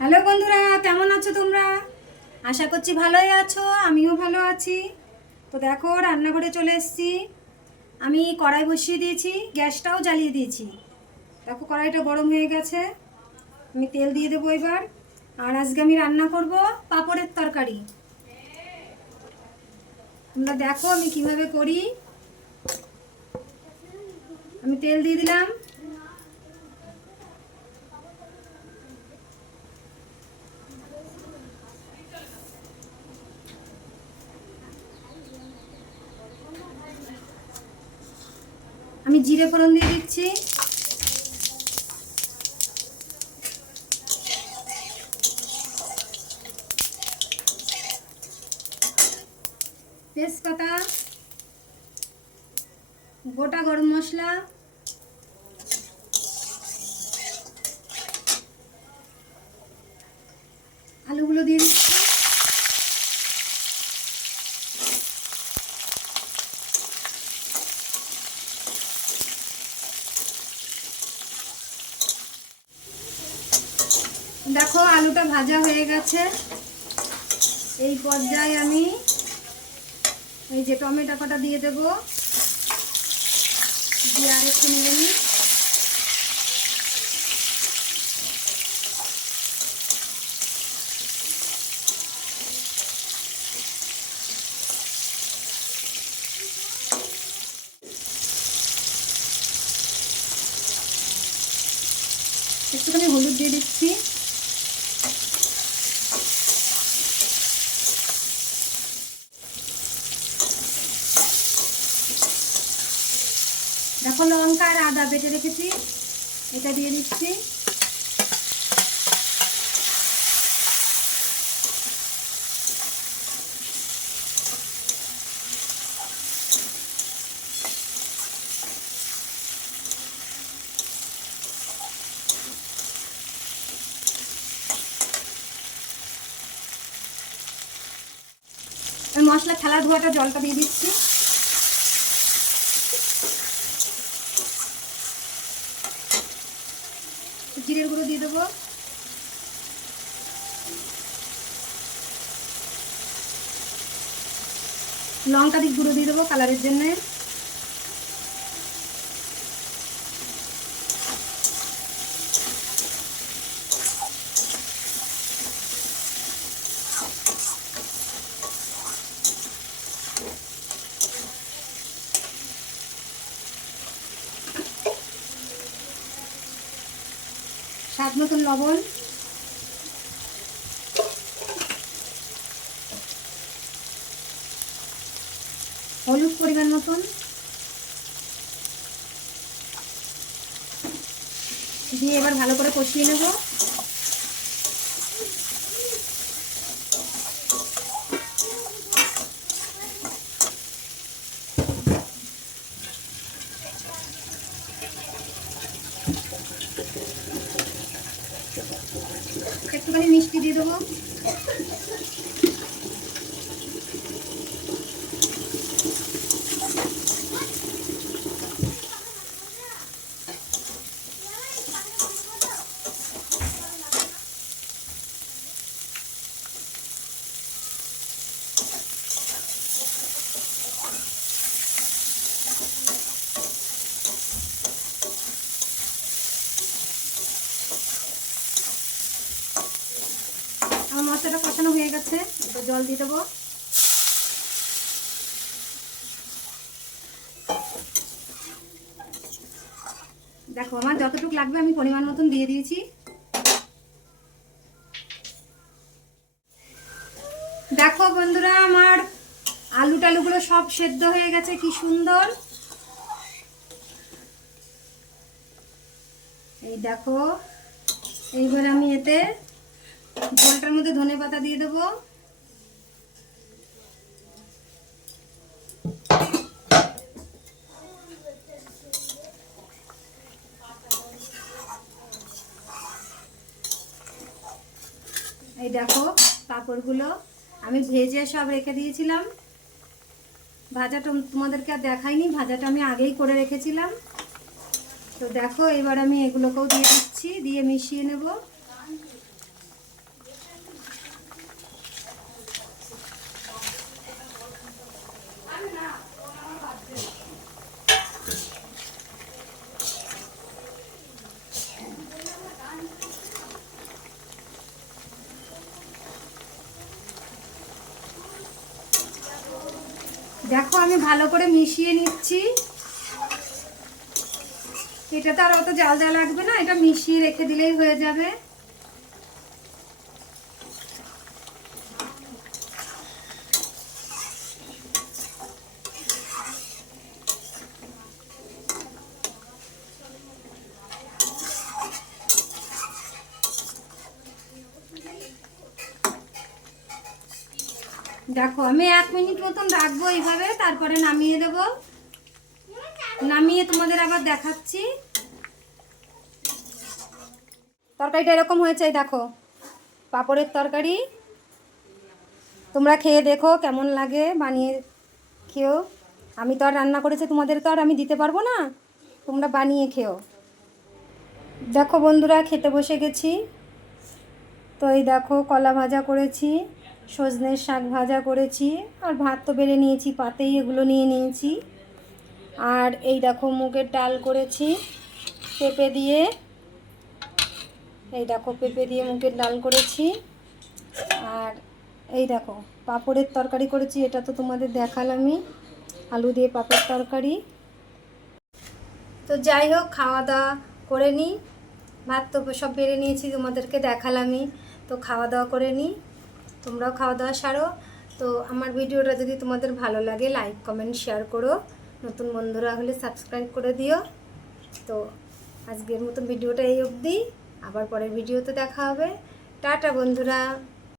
Hello বন্ধুরা, কেমন আছো তোমরা? আশা করছি ভালোই আছো, আমিও ভালো আছি। তো দেখো, রান্নাঘরে চলে এসেছি। আমি কড়াই বসিয়ে দিয়েছি, গ্যাসটাও জ্বালিয়ে দিয়েছি। দেখো, কড়াইটা গরম হয়ে গেছে। আমি তেল দিয়ে দেবো এবার। আর আজকে আমি রান্না করব পাঁপড়ের তরকারি। তোমরা দেখো আমি কীভাবে করি। আমি তেল দিয়ে দিলাম। আমি জিরে ফোড়ন দিয়ে দিচ্ছি। তেজপাতা গোটা গরম মশলা আলুগুলো দিয়ে দিচ্ছি। দেখো, আলুটা ভাজা হয়ে গেছে। এই পর্যায়ে আমি এই যে টমেটো কটা দিয়ে দেবো। দিয়ে আরেকটু নেড়ে নিই। একটুখানি হলুদ দিয়ে দিচ্ছি। দেখো লঙ্কা আর আদা বেটে রেখেছি। এটা দিয়ে দিচ্ছি। মশলা থালা ধোয়াটা, জলটা দিয়ে দিচ্ছি। জিরের গুঁড়ো দিয়ে দেবো। লঙ্কা দিক গুঁড়ো দিয়ে দেবো কালারের জন্য। স্বাদ মতন লবণ। হলুদ পরিমাণ মতন। দিয়ে এবার ভালো করে কষিয়ে নেব। একটুখানি মিষ্টি দিয়ে দেবো। হয়ে গেছে। এবার জল দিয়ে দেবো। দেখো, আমার যতটুকু লাগবে আমি পরিমাণ মতন দিয়ে দিয়েছি। দেখো বন্ধুরা, আমার আলু টালুগুলো সব সেদ্ধ হয়ে গেছে, কি সুন্দর। এই দেখো, এইবার আমি এতে ঝোলটার মধ্যে ধনে পাতা দিয়ে দেবো। এই দেখো পাঁপড়গুলো আমি ভেজে সব রেখে দিয়েছিলাম। ভাজাটা তোমাদেরকে আর দেখাইনি, ভাজাটা আমি আগেই করে রেখেছিলাম। তো দেখো এবার আমি এগুলোকেও দিয়ে দিচ্ছি, দিয়ে মিশিয়ে নেব। দেখো, আমি ভালো করে মিশিয়ে নিচ্ছি। এটা তো আর অত জাল জাল লাগবে না, এটা মিশিয়ে রেখে দিলেই হয়ে যাবে। দেখো, আমি এক মিনিট মতন রাখব এইভাবে, তারপরে নামিয়ে দেব। নামিয়ে তোমাদের আবার দেখাচ্ছি। তরকারিটা এরকম হয়েছে দেখো, পাঁপড়ের তরকারি। তোমরা খেয়ে দেখো কেমন লাগে, বানিয়ে খেও। আমি তো আর রান্না করেছি তোমাদের তো আর আমি দিতে পারব না। তোমরা বানিয়ে খেও। দেখো বন্ধুরা, খেতে বসে গেছি। তো এই দেখো, কলা ভাজা করেছি। সজনের শাক ভাজা করেছি, আর ভাত তো বেড়ে নিয়েছি, পাতেই এগুলো নিয়ে নিয়েছি। আর এই দেখো মুগের ডাল করেছি, পেঁপে দিয়ে। এই দেখো পেঁপে দিয়ে মুগের ডাল করেছি। আর এই দেখো পাঁপড়ের তরকারি করেছি, এটা তো তোমাদের দেখালামই। আলু দিয়ে পাঁপড়ের তরকারি। তো যাই হোক, খাওয়া দাওয়া করে নিই। ভাত তো সব বেড়ে নিয়েছি, তোমাদেরকে দেখালামই। তো খাওয়া দাওয়া করে নিই। তোমরাও খাওয়া দাওয়া সারো। তো আমার ভিডিওটা যদি তোমাদের ভালো লাগে লাইক কমেন্ট শেয়ার করো। নতুন বন্ধুরা হলে সাবস্ক্রাইব করে দিও। তো আজকের মতো ভিডিওটা এই অবধি। আবার পরের ভিডিওতে দেখা হবে। টাটা বন্ধুরা।